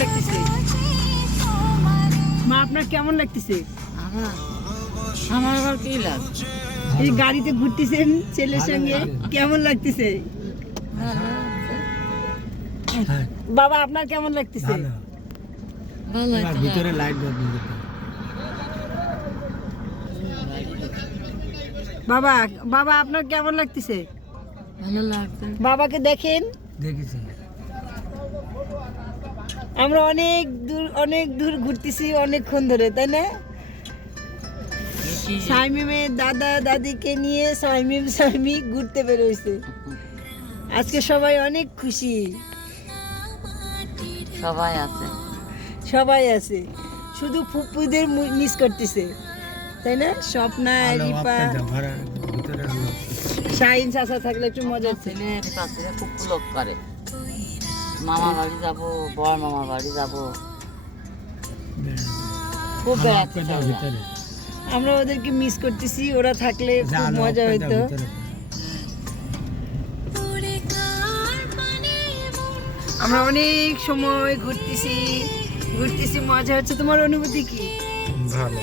লাগতেছে? মা আপনার কেমন লাগতেছে? আমার আবার কি লাগছে? এই গাড়িতে ঘুরতেছেন ছেলের সঙ্গে, কেমন লাগতেছে? বাবা আপনার কেমন লাগতেছে? ভালো ভিতরে লাইট বাবা বাবা আপনার কেমন লাগতেছে? ভালো লাগছে। বাবাকে দেখেন, দেখেছি। আমরা অনেক দূর ঘুরতেছি অনেকক্ষণ ধরে, তাই না? শাইমিমের দাদা দাদিকে নিয়ে শাইমি ঘুরতে বেরোইছে। আজকে সবাই অনেক খুশি, সবাই আছে, শুধু ফুপুদের মিস করতেছে, তাই না? স্বপ্না, রিপা, শাহিন চাচা থাকলে একটু মজা আছে। ছেলের কাছে খুব লোক করে, মামা বাড়ি যাব, বড় মামা বাড়ি যাব, খুব বেড়াতে চায়। আমরা ওদেরকে মিস করতেছি, ওরা থাকলে খুব মজা হইতো। আমরা অনেক সময় ঘুরতেছি, মজা হচ্ছে। তোমার অনুভূতি কি? ভালো।